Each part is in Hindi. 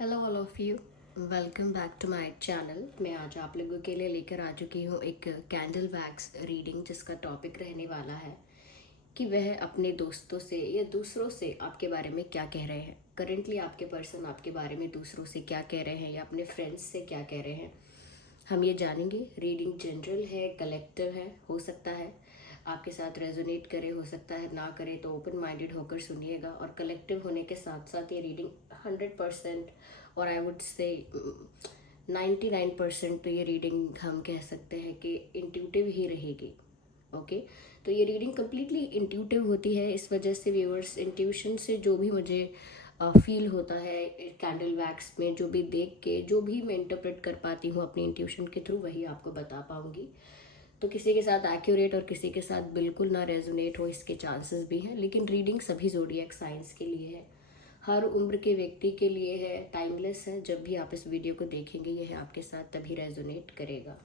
Hello all of you, welcome back to my channel. मैं आज आप लोगों के लिए लेकर आ चुकी हूँ एक कैंडल वैक्स रीडिंग, जिसका टॉपिक रहने वाला है कि वह अपने दोस्तों से या दूसरों से आपके बारे में क्या कह रहे हैं। करेंटली आपके पर्सन आपके बारे में दूसरों से क्या कह रहे हैं या अपने फ्रेंड्स से क्या कह रहे हैं, हम ये जानेंगे। रीडिंग जनरल है, कलेक्टिव है, हो सकता है आपके साथ रेजोनेट करे, हो सकता है ना करे, तो ओपन माइंडेड होकर सुनिएगा। और कलेक्टिव होने के साथ साथ ये रीडिंग 100% और आई वुड से 99% तो ये रीडिंग हम कह सकते हैं कि इंट्यूटिव ही रहेगी। ओके, तो ये रीडिंग कम्प्लीटली इंट्यूटिव होती है। इस वजह से व्यूअर्स, इंट्यूशन से जो भी मुझे फील होता है कैंडल वैक्स में, जो भी देख के, जो भी मैं इंटरप्रेट कर पाती हूँ अपनी इंट्यूशन के थ्रू, वही आपको बता पाऊँगी। तो किसी के साथ एक्यूरेट और किसी के साथ बिल्कुल ना रेजोनेट हो, इसके चांसेस भी हैं। लेकिन रीडिंग सभी ज़ोडिएक साइंस के लिए है, हर उम्र के व्यक्ति के लिए है, टाइमलेस है। जब भी आप इस वीडियो को देखेंगे यह आपके साथ तभी रेजोनेट करेगा।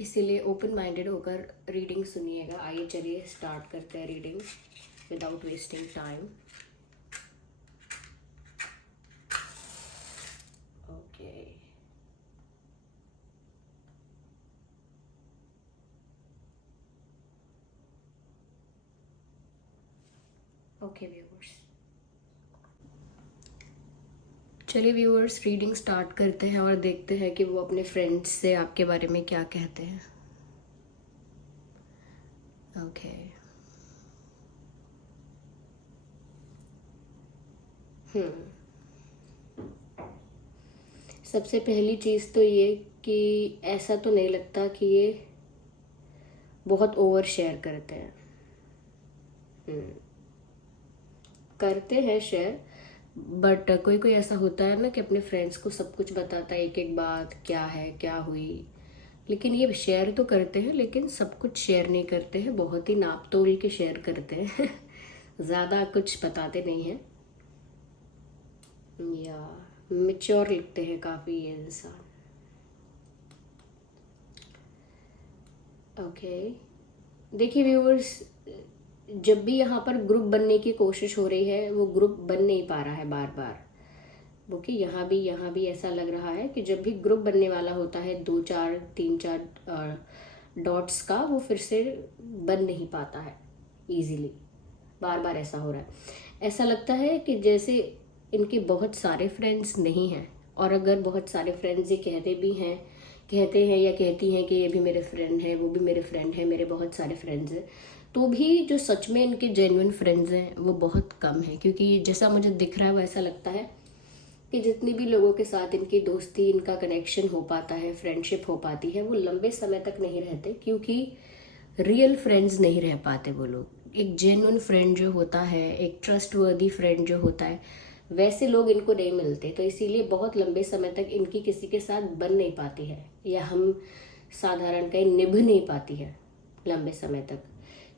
इसीलिए ओपन माइंडेड होकर रीडिंग सुनिएगा। आइए चलिए स्टार्ट करते हैं reading without wasting time. Okay, okay viewers, चलिए व्यूअर्स रीडिंग स्टार्ट करते हैं और देखते हैं कि वो अपने फ्रेंड्स से आपके बारे में क्या कहते हैं। ओके, सबसे पहली चीज़ तो ये कि ऐसा तो नहीं लगता कि ये बहुत ओवर शेयर करते हैं। करते हैं शेयर, बट कोई कोई ऐसा होता है ना कि अपने फ्रेंड्स को सब कुछ बताता है, एक एक बात क्या है क्या हुई। लेकिन ये शेयर तो करते हैं, लेकिन सब कुछ शेयर नहीं करते हैं, बहुत ही नाप तोल के शेयर करते हैं। ज़्यादा कुछ बताते नहीं हैं, या मेच्योर लिखते हैं काफ़ी ये इंसान। ओके, देखिए व्यूअर्स, जब भी यहाँ पर ग्रुप बनने की कोशिश हो रही है, वो ग्रुप बन नहीं पा रहा है बार बार। ओके, यहाँ भी ऐसा लग रहा है कि जब भी ग्रुप बनने वाला होता है, 2 4 3 4 डॉट्स का, वो फिर से बन नहीं पाता है इजीली। बार बार ऐसा हो रहा है। ऐसा लगता है कि जैसे इनके बहुत सारे फ्रेंड्स नहीं हैं, और अगर बहुत सारे फ्रेंड्स ये कहते हैं या कहती हैं कि ये भी मेरे फ्रेंड है, वो भी मेरे फ्रेंड है, मेरे बहुत सारे फ्रेंड्स हैं, तो भी जो सच में इनके जेन्युइन फ्रेंड्स हैं वो बहुत कम है। क्योंकि जैसा मुझे दिख रहा है वो ऐसा लगता है कि जितने भी लोगों के साथ इनकी दोस्ती, इनका कनेक्शन हो पाता है, फ्रेंडशिप हो पाती है, वो लंबे समय तक नहीं रहते, क्योंकि रियल फ्रेंड्स नहीं रह पाते वो लोग। एक जेन्युइन फ्रेंड जो होता है, एक ट्रस्टवर्दी फ्रेंड जो होता है, वैसे लोग इनको नहीं मिलते। तो इसीलिए बहुत लंबे समय तक इनकी किसी के साथ बन नहीं पाती है, या हम साधारण कहीं निभ नहीं पाती है लंबे समय तक।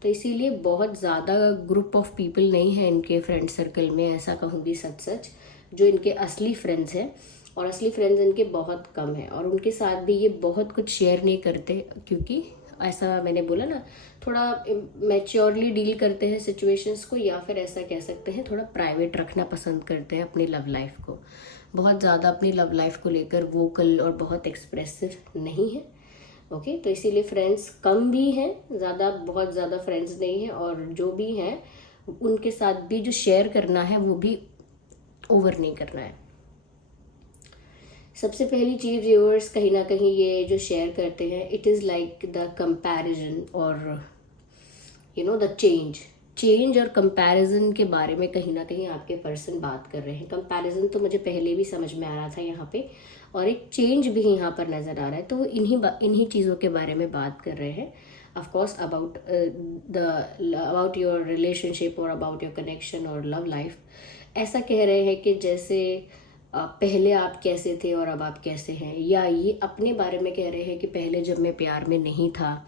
तो इसीलिए बहुत ज़्यादा ग्रुप ऑफ पीपल नहीं है इनके फ्रेंड सर्कल में, ऐसा कहूँगी सच सच, जो इनके असली फ्रेंड्स हैं। और असली फ्रेंड्स इनके बहुत कम हैं, और उनके साथ भी ये बहुत कुछ शेयर नहीं करते, क्योंकि ऐसा मैंने बोला ना, थोड़ा मैच्योरली डील करते हैं सिचुएशंस को, या फिर ऐसा कह सकते हैं थोड़ा प्राइवेट रखना पसंद करते हैं अपनी लव लाइफ को। बहुत ज़्यादा अपनी लव लाइफ को लेकर वोकल और बहुत एक्सप्रेसिव नहीं है। ओके, तो इसीलिए फ्रेंड्स कम भी हैं, बहुत ज़्यादा फ्रेंड्स नहीं हैं, और जो भी हैं उनके साथ भी जो शेयर करना है वो भी ओवर नहीं करना है। सबसे पहली चीज़ व्यूअर्स, कहीं ना कहीं ये जो शेयर करते हैं, it is like the comparison और द चेंज और कंपैरिजन के बारे में कहीं ना कहीं आपके पर्सन बात कर रहे हैं। कंपैरिजन तो मुझे पहले भी समझ में आ रहा था यहाँ पे, और एक चेंज भी यहाँ पर नज़र आ रहा है। तो वो इन्हीं चीज़ों के बारे में बात कर रहे हैं। Of course about your relationship और अबाउट योर कनेक्शन और लव लाइफ। ऐसा कह रहे हैं कि जैसे पहले आप कैसे थे और अब आप कैसे हैं, या ये अपने बारे में कह रहे हैं कि पहले जब मैं प्यार में नहीं था,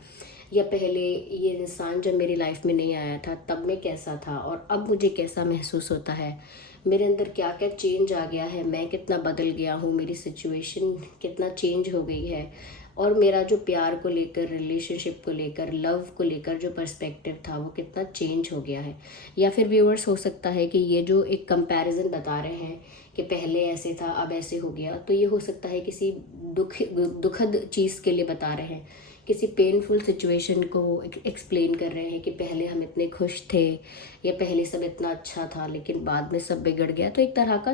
या पहले ये इंसान जब मेरी लाइफ में नहीं आया था तब मैं कैसा था, और अब मुझे कैसा महसूस होता है, मेरे अंदर क्या क्या चेंज आ गया है, मैं कितना बदल गया हूँ, मेरी सिचुएशन कितना चेंज हो गई है, और मेरा जो प्यार को लेकर, रिलेशनशिप को लेकर, लव को लेकर जो पर्सपेक्टिव था वो कितना चेंज हो गया है। या फिर व्यूअर्स हो सकता है कि ये जो एक कंपैरिजन बता रहे हैं कि पहले ऐसे था अब ऐसे हो गया, तो ये हो सकता है किसी दुखद चीज़ के लिए बता रहे हैं, किसी पेनफुल सिचुएशन को एक्सप्लेन कर रहे हैं कि पहले हम इतने खुश थे या पहले सब इतना अच्छा था लेकिन बाद में सब बिगड़ गया। तो एक तरह का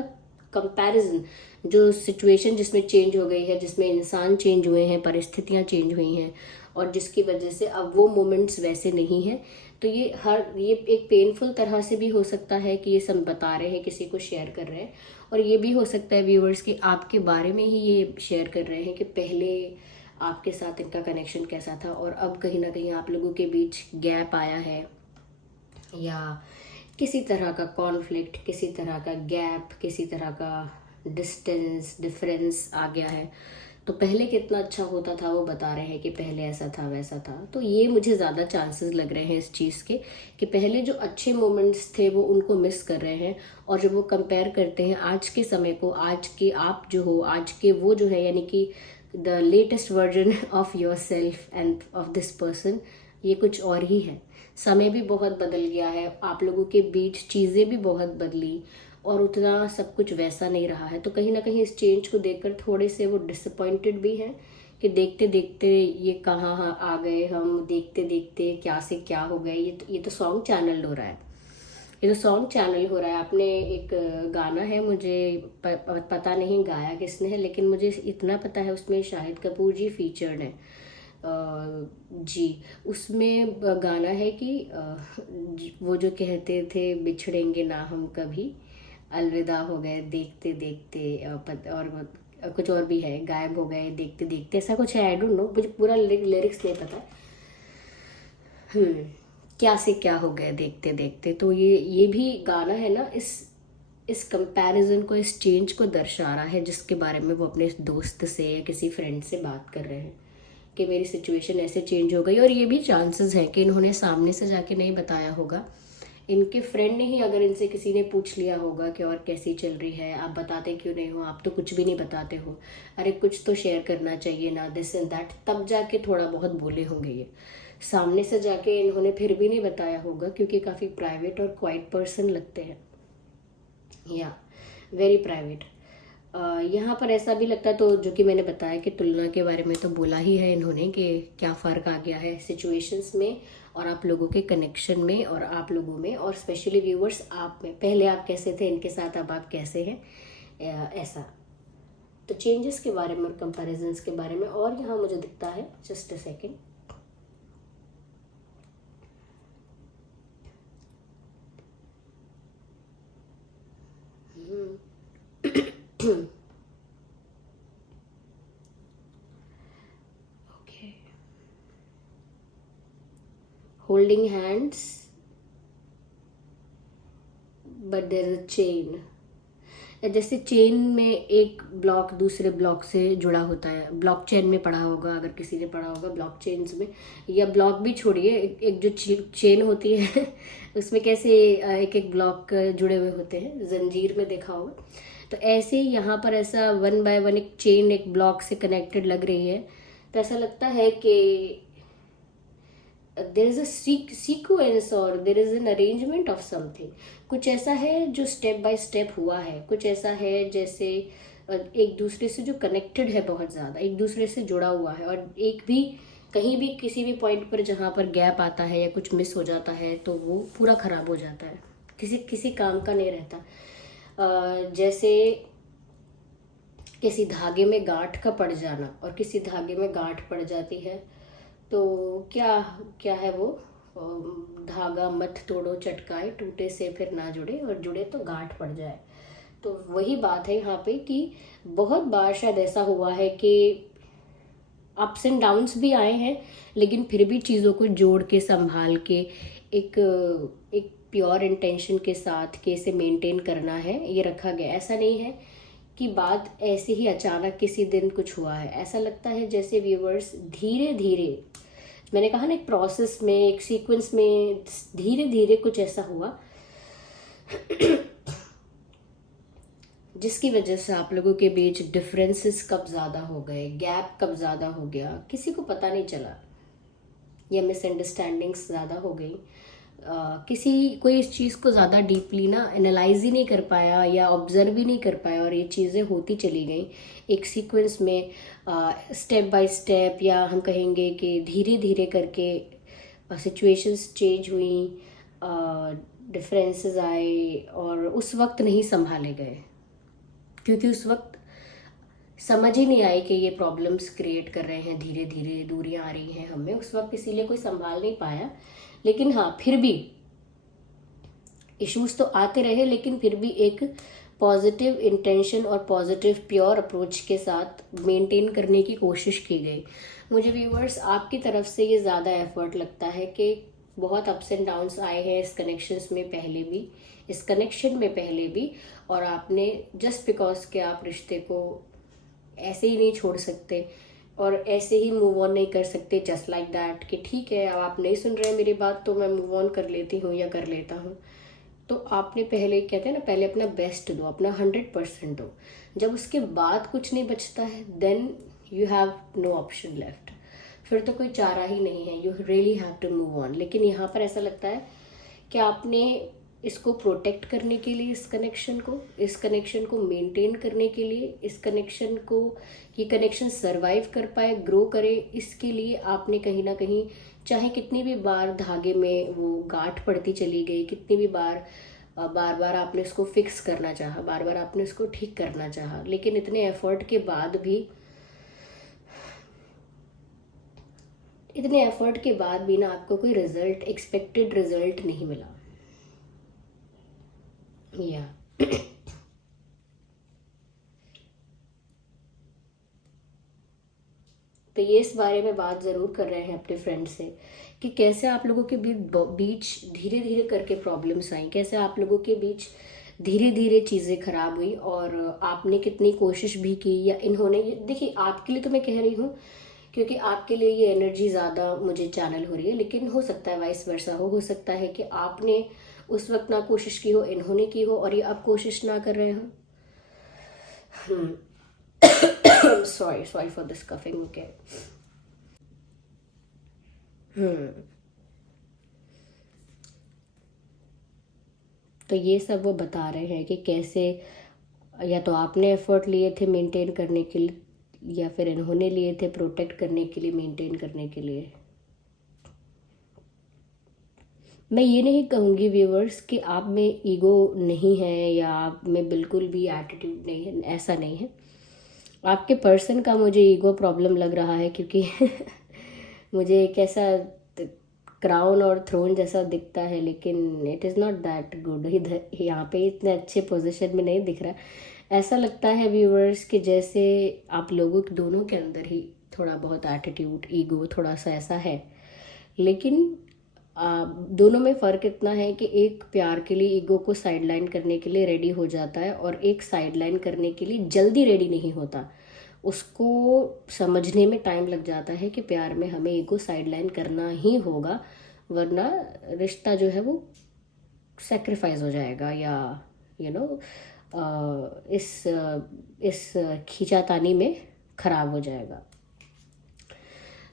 कंपैरिजन, जो सिचुएशन जिसमें चेंज हो गई है, जिसमें इंसान चेंज हुए हैं, परिस्थितियां चेंज हुई हैं और जिसकी वजह से अब वो मोमेंट्स वैसे नहीं हैं। तो ये एक पेनफुल तरह से भी हो सकता है कि ये सब बता रहे हैं, किसी को शेयर कर रहे हैं। और ये भी हो सकता है व्यूअर्स कि आपके बारे में ही ये शेयर कर रहे हैं कि पहले आपके साथ इनका कनेक्शन कैसा था और अब कहीं ना कहीं आप लोगों के बीच गैप आया है, या किसी तरह का कॉन्फ्लिक्ट, किसी तरह का गैप, किसी तरह का डिस्टेंस, डिफरेंस आ गया है। तो पहले कितना अच्छा होता था वो बता रहे हैं कि पहले ऐसा था वैसा था। तो ये मुझे ज़्यादा चांसेस लग रहे हैं इस चीज़ के कि पहले जो अच्छे मोमेंट्स थे वो उनको मिस कर रहे हैं। और जब वो कंपेयर करते हैं आज के समय को, आज के आप जो हो, आज के वो जो है, यानी कि the latest version of your self end of this person, ये कुछ और ही है। समय भी बहुत बदल गया है, आप लोगों के बीच चीज़ें भी बहुत बदली और उतना सब कुछ वैसा नहीं रहा है। तो कहीं ना कहीं इस चेंज को देखकर थोड़े से वो डिसअपॉइंटेड भी हैं कि देखते देखते ये कहाँ आ गए हम, देखते देखते क्या से क्या हो गए। ये तो सॉन्ग चैनल हो रहा है, ये तो सॉन्ग चैनल हो रहा है। आपने एक गाना है, मुझे पता नहीं गाया किसने है, लेकिन मुझे इतना पता है उसमें शाहिद कपूर जी फीचर्ड है जी। उसमें गाना है कि वो जो कहते थे बिछड़ेंगे ना हम कभी, अलविदा हो गए देखते देखते, और कुछ और भी है, गायब हो गए देखते देखते, ऐसा कुछ है, आई डोंट नो, मुझे पूरा लिरिक्स नहीं पता। क्या से क्या हो गए देखते देखते। तो ये भी गाना है ना, इस कंपैरिजन को, इस चेंज को दर्शा रहा है, जिसके बारे में वो अपने दोस्त से या किसी फ्रेंड से बात कर रहे हैं कि मेरी सिचुएशन ऐसे चेंज हो गई। और ये भी चांसेस हैं कि इन्होंने सामने से जाके नहीं बताया होगा, इनके फ्रेंड ने ही अगर इनसे किसी ने पूछ लिया होगा कि और कैसी चल रही है, आप बताते क्यों नहीं हो, आप तो कुछ भी नहीं बताते हो, अरे कुछ तो शेयर करना चाहिए ना, दिस एंड दैट, तब जाके थोड़ा बहुत बोले होंगे। ये सामने से जाके इन्होंने फिर भी नहीं बताया होगा क्योंकि काफ़ी प्राइवेट और क्वाइट पर्सन लगते हैं, या वेरी प्राइवेट। यहाँ पर ऐसा भी लगता है, तो जो कि मैंने बताया कि तुलना के बारे में तो बोला ही है इन्होंने कि क्या फ़र्क आ गया है सिचुएशंस में और आप लोगों के कनेक्शन में और आप लोगों में, और स्पेशली व्यूवर्स आप में। पहले आप कैसे थे इनके साथ, अब आप कैसे हैं, ऐसा। तो चेंजेस के बारे में और कंपैरिजंस के बारे में। और यहाँ मुझे दिखता है, just a second, okay, holding hands but there is a chain. जैसे चेन में एक ब्लॉक दूसरे ब्लॉक से जुड़ा होता है, ब्लॉक चेन में पढ़ा होगा अगर किसी ने पढ़ा होगा ब्लॉक चेन्स में, या ब्लॉक भी छोड़िए, एक जो चेन होती है उसमें कैसे एक एक ब्लॉक जुड़े हुए होते हैं, जंजीर में देखा होगा। तो ऐसे यहाँ पर ऐसा वन बाय वन एक चेन एक ब्लॉक से कनेक्टेड लग रही है। तो ऐसा लगता है कि देर इज अ सीक्वेंस और there is an arrangement of something. कुछ ऐसा है जो स्टेप बाय स्टेप हुआ है, कुछ ऐसा है जैसे एक दूसरे से जो कनेक्टेड है, बहुत ज़्यादा एक दूसरे से जुड़ा हुआ है। और एक भी कहीं भी किसी भी पॉइंट पर जहाँ पर गैप आता है या कुछ मिस हो जाता है तो वो पूरा ख़राब हो जाता है, किसी किसी काम का नहीं रहता। जैसे किसी धागे में गांठ का पड़ जाना और किसी धागे में गांठ पड़ जाती है, तो क्या क्या है वो, धागा मत तोड़ो चटकाए, टूटे से फिर ना जुड़े और जुड़े तो गांठ पड़ जाए। तो वही बात है यहाँ पे कि बहुत बार शायद ऐसा हुआ है कि अप्स एंड डाउन्स भी आए हैं, लेकिन फिर भी चीज़ों को जोड़ के संभाल के एक एक प्योर इंटेंशन के साथ के इसे मेंटेन करना है, ये रखा गया। ऐसा नहीं है कि बात ऐसे ही अचानक किसी दिन कुछ हुआ है। ऐसा लगता है जैसे व्यूवर्स धीरे धीरे, मैंने कहा ना, एक प्रोसेस में, एक सीक्वेंस में धीरे धीरे कुछ ऐसा हुआ जिसकी वजह से आप लोगों के बीच डिफरेंसेस कब ज़्यादा हो गए, गैप कब ज़्यादा हो गया, किसी को पता नहीं चला, या मिसअंडरस्टैंडिंग्स ज़्यादा हो गई। किसी कोई इस चीज़ को ज़्यादा डीपली ना एनालाइज ही नहीं कर पाया या ऑब्जर्व ही नहीं कर पाया, और ये चीज़ें होती चली गई एक सीक्वेंस में, स्टेप बाय स्टेप, या हम कहेंगे कि धीरे धीरे करके सिचुएशंस चेंज हुई, डिफरेंसेस आए, और उस वक्त नहीं संभाले गए, क्योंकि उस वक्त समझ ही नहीं आई कि ये प्रॉब्लम्स क्रिएट कर रहे हैं, धीरे धीरे दूरियां आ रही हैं हमें, उस वक्त इसीलिए कोई संभाल नहीं पाया। लेकिन हाँ, फिर भी इश्यूज तो आते रहे, लेकिन फिर भी एक पॉजिटिव इंटेंशन और पॉजिटिव प्योर अप्रोच के साथ मेंटेन करने की कोशिश की गई। मुझे व्यूअर्स आपकी तरफ से ये ज़्यादा एफर्ट लगता है कि बहुत अप्स एंड डाउन्स आए हैं इस कनेक्शंस में पहले भी, इस कनेक्शन में पहले भी, और आपने जस्ट बिकॉज के आप रिश्ते को ऐसे ही नहीं छोड़ सकते और ऐसे ही मूव ऑन नहीं कर सकते जस्ट लाइक दैट कि ठीक है अब आप नहीं सुन रहे हैं मेरी बात तो मैं मूव ऑन कर लेती हूँ या कर लेता हूँ। तो आपने पहले, कहते हैं ना, पहले अपना बेस्ट दो, अपना 100% दो। जब उसके बाद कुछ नहीं बचता है, then you have no option left, फिर तो कोई चारा ही नहीं है, you really have to move on. लेकिन यहाँ पर ऐसा लगता है कि आपने इसको प्रोटेक्ट करने के लिए, इस कनेक्शन को मेंटेन करने के लिए, इस कनेक्शन को, ये कनेक्शन सरवाइव कर पाए, ग्रो करे, इसके लिए आपने कहीं ना कहीं, चाहे कितनी भी बार धागे में वो गांठ पड़ती चली गई, कितनी भी बार बार बार आपने इसको फिक्स करना चाहा, बार बार आपने इसको ठीक करना चाहा, लेकिन इतने एफर्ट के बाद भी, ना आपको कोई रिजल्ट, एक्सपेक्टेड रिजल्ट नहीं मिला। या तो ये इस बारे में बात ज़रूर कर रहे हैं अपने फ्रेंड से कि कैसे आप लोगों के बीच धीरे धीरे करके प्रॉब्लम्स आई, कैसे आप लोगों के बीच धीरे धीरे चीज़ें खराब हुई, और आपने कितनी कोशिश भी की, या इन्होंने, देखिए आपके लिए तो मैं कह रही हूँ क्योंकि आपके लिए ये एनर्जी ज़्यादा मुझे चैनल हो रही है, लेकिन हो सकता है वाइस वर्सा हो सकता है कि आपने उस वक्त ना कोशिश की हो, इन्होंने की हो, और ये अब कोशिश ना कर रहे हो। Sorry for this coughing. Okay. तो ये सब वो बता रहे हैं कि कैसे, या तो आपने एफर्ट लिए थे मेंटेन करने के लिए, या फिर इन्होंने लिए थे प्रोटेक्ट करने के लिए, मेंटेन करने के लिए। मैं ये नहीं कहूँगी व्यूवर्स कि आप में ईगो नहीं है या आप में बिल्कुल भी एटीट्यूड नहीं है, ऐसा नहीं है। आपके पर्सन का मुझे ईगो प्रॉब्लम लग रहा है, क्योंकि मुझे एक ऐसा क्राउन और थ्रोन जैसा दिखता है, लेकिन it is not that good. इधर यहाँ पे इतने अच्छे पोजीशन में नहीं दिख रहा। ऐसा लगता है व्यूवर्स कि जैसे आप लोगों के दोनों के अंदर ही थोड़ा बहुत एटीट्यूड, ईगो थोड़ा सा ऐसा है, लेकिन दोनों में फ़र्क इतना है कि एक प्यार के लिए ईगो को साइडलाइन करने के लिए रेडी हो जाता है, और एक साइडलाइन करने के लिए जल्दी रेडी नहीं होता। उसको समझने में टाइम लग जाता है कि प्यार में हमें ईगो साइडलाइन करना ही होगा, वरना रिश्ता जो है वो सेक्रीफाइस हो जाएगा, या यू नो इस खींचातानी में ख़राब हो जाएगा।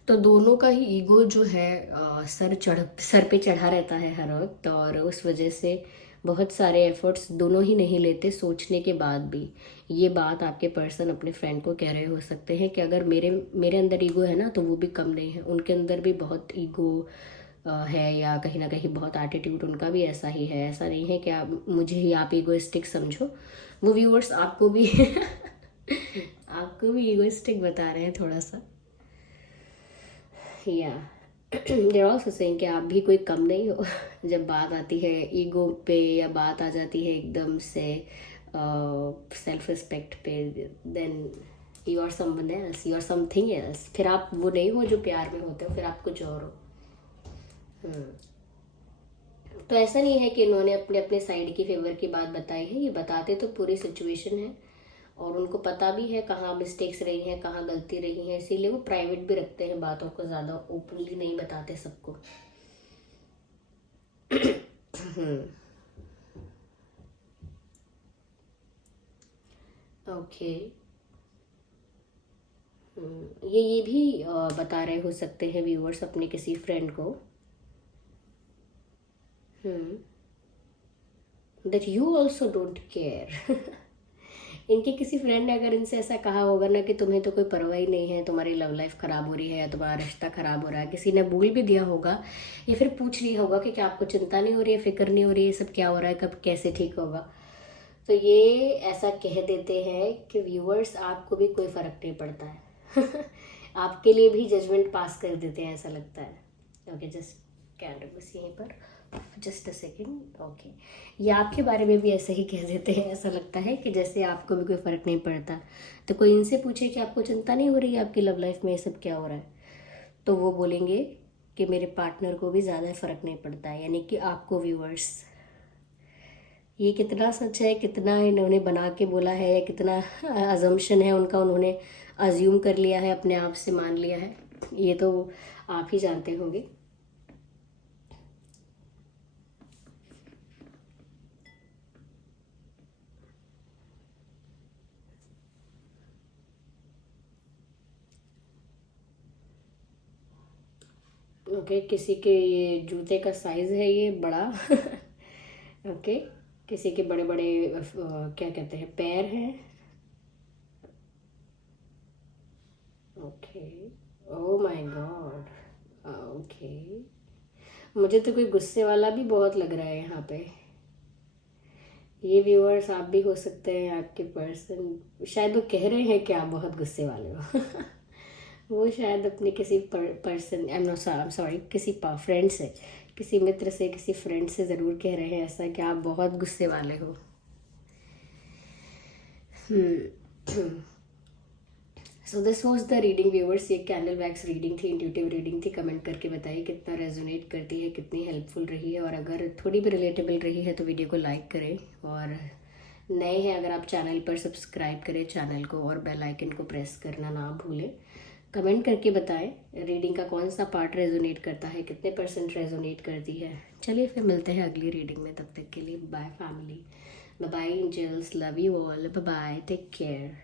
तो दोनों का ही ईगो जो है सर पे चढ़ा रहता है हर वक्त, और उस वजह से बहुत सारे एफर्ट्स दोनों ही नहीं लेते सोचने के बाद भी। ये बात आपके पर्सन अपने फ्रेंड को कह रहे हो सकते हैं कि अगर मेरे अंदर ईगो है ना, तो वो भी कम नहीं है, उनके अंदर भी बहुत ईगो है, या कहीं ना कहीं बहुत एटीट्यूड उनका भी ऐसा ही है। ऐसा नहीं है कि आप मुझे ही आप ईगोइस्टिक समझो, वो व्यूअर्स आपको भी आपको भी ईगोइस्टिक बता रहे हैं थोड़ा सा। या देयर आल्सो सेइंग कि आप भी कोई कम नहीं हो जब बात आती है ईगो पे, या बात आ जाती है एकदम से सेल्फ रिस्पेक्ट पे, then you are someone else, you are something else. फिर आप वो नहीं हो जो प्यार में होते हो, फिर आप कुछ और हो। तो ऐसा नहीं है कि इन्होंने अपने अपने साइड की फेवर की बात बताई है, ये बताते तो पूरी सिचुएशन है, और उनको पता भी है कहाँ मिस्टेक्स रही हैं, कहाँ गलती रही है, इसीलिए वो प्राइवेट भी रखते हैं बातों को, ज़्यादा ओपनली नहीं बताते सबको। ओके। ये भी बता रहे हो सकते हैं व्यूअर्स अपने किसी फ्रेंड को that you also don't care. इनके किसी फ्रेंड ने अगर इनसे ऐसा कहा होगा ना कि तुम्हें तो कोई परवाह ही नहीं है, तुम्हारी लव लाइफ खराब हो रही है या तुम्हारा रिश्ता खराब हो रहा है, किसी ने बोल भी दिया होगा या फिर पूछ लिया होगा कि क्या आपको चिंता नहीं हो रही है, फिक्र नहीं हो रही है, सब क्या हो रहा है, कब कैसे ठीक होगा, तो ये ऐसा कह देते हैं कि व्यूअर्स आपको भी कोई फर्क नहीं पड़ता है। आपके लिए भी जजमेंट पास कर देते हैं ऐसा लगता है। ओके, जस्ट कैंडल बस यहीं पर, जस्ट अ सेकेंड। ओके, ये आपके बारे में भी ऐसे ही कह देते हैं, ऐसा लगता है कि जैसे आपको भी कोई फ़र्क नहीं पड़ता। तो कोई इनसे पूछे कि आपको चिंता नहीं हो रही है आपकी लव लाइफ में ये सब क्या हो रहा है, तो वो बोलेंगे कि मेरे पार्टनर को भी ज़्यादा फ़र्क नहीं पड़ता है, यानी कि आपको। व्यूअर्स, ये कितना सच है, कितना इन्होंने बना के बोला है या कितना अजम्पशन है उनका, उन्होंने अज्यूम कर लिया है, अपने आप से मान लिया है, ये तो आप ही जानते होंगे। ओके, किसी के ये जूते का साइज है ये बड़ा। ओके, किसी के बड़े बड़े क्या कहते हैं, पैर हैं। Okay, oh my God. Okay, मुझे तो कोई गुस्से वाला भी बहुत लग रहा है यहाँ पे। ये व्यूअर्स आप भी हो सकते हैं, आपके पर्सन शायद वो कह रहे हैं कि आप बहुत गुस्से वाले हो। वो शायद अपने किसी person, I am not sorry, किसी फ्रेंड से, किसी मित्र से, किसी फ्रेंड से ज़रूर कह रहे हैं ऐसा कि आप बहुत गुस्से वाले हो। So this was the reading viewers. ये कैंडल वैक्स रीडिंग थी, इंट्यूटिव रीडिंग थी। कमेंट करके बताइए कितना रेजोनेट करती है, कितनी हेल्पफुल रही है, और अगर थोड़ी भी रिलेटेबल रही है तो वीडियो को लाइक करें, और नए हैं अगर आप चैनल पर सब्सक्राइब करें चैनल को, और बेल आइकन को प्रेस करना ना भूलें। कमेंट करके बताएं रीडिंग का कौन सा पार्ट रेजोनेट करता है, कितने % रेजोनेट करती है। चलिए फिर मिलते हैं अगली रीडिंग में, तब तक के लिए bye family, bye angels, love you all, bye, take care.